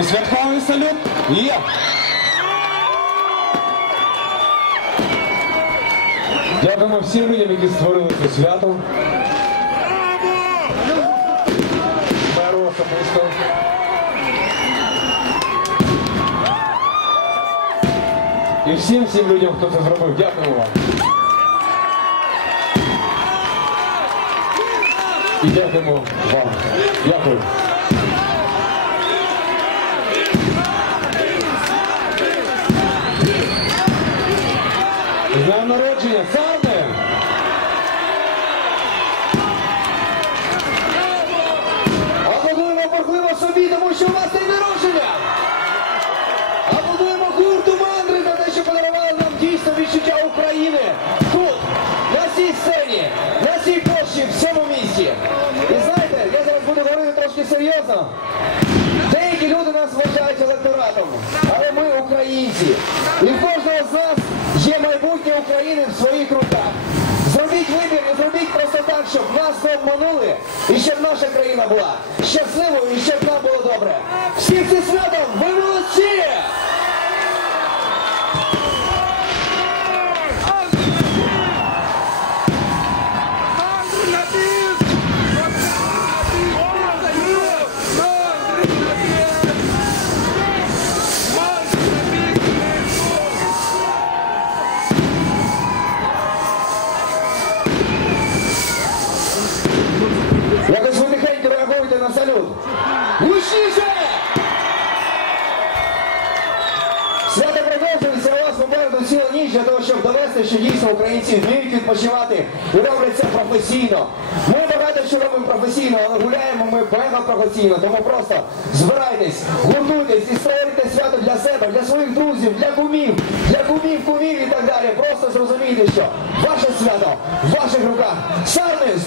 І святковий салют є. Дякуємо всім людям, які створили це свято. Меру особисто. І всім всім людям, хто це зробив. Дякуємо вам. І дякуємо вам. Дякую. В цьому місті. І знаєте, я зараз буду говорити трошки серйозно. Деякі люди нас вважають електоратом, але ми українці. І в кожного з нас є майбутнє України в своїх руках. Зробіть вибір і зробіть просто так, щоб нас не обманули і щоб наша країна була щасливою і щоб нам було добре. Всіх зі святом! Ви молодці! Ніч для того, щоб довести, що дійсно українці вміють відпочивати і роблять це професійно. Ми багато що робимо професійно, але гуляємо ми мега професійно. Тому просто збирайтесь, гуртуйтесь і створюйте свято для себе, для своїх друзів, для кумів, для кумів, кумів і так далі. Просто зрозумійте, що ваше свято в ваших руках. Сарни, з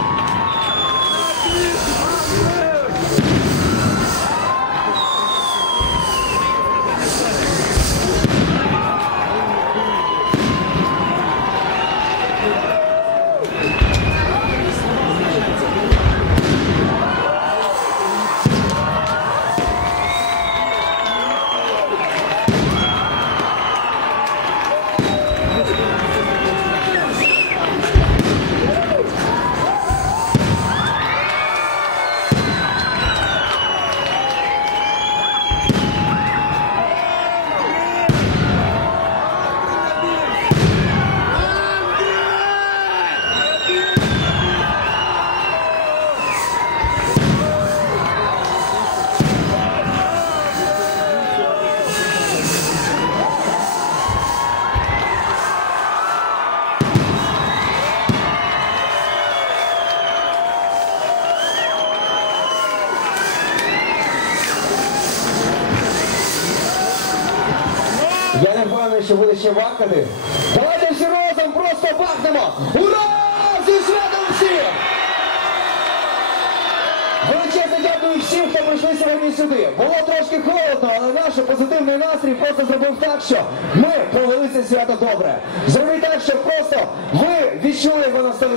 що буде ще бахати. Давайте всі разом просто бахнемо! Ура! Зі святом всіх! Величезне дякую всім, хто прийшли сьогодні сюди. Було трошки холодно, але наш позитивний настрій просто зробив так, що ми провели це свято добре. Зробіть так, що просто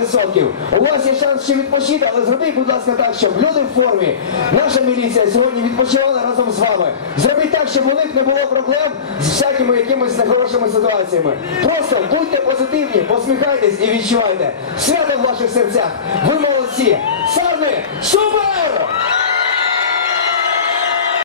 100%. У вас є шанс ще відпочити, але зробіть, будь ласка, так, щоб люди в формі, наша міліція сьогодні відпочивала разом з вами. Зробіть так, щоб у них не було проблем з всякими якимись нехорошими ситуаціями. Просто будьте позитивні, посміхайтесь і відчувайте. Свято в ваших серцях. Ви молодці. Сарни, су!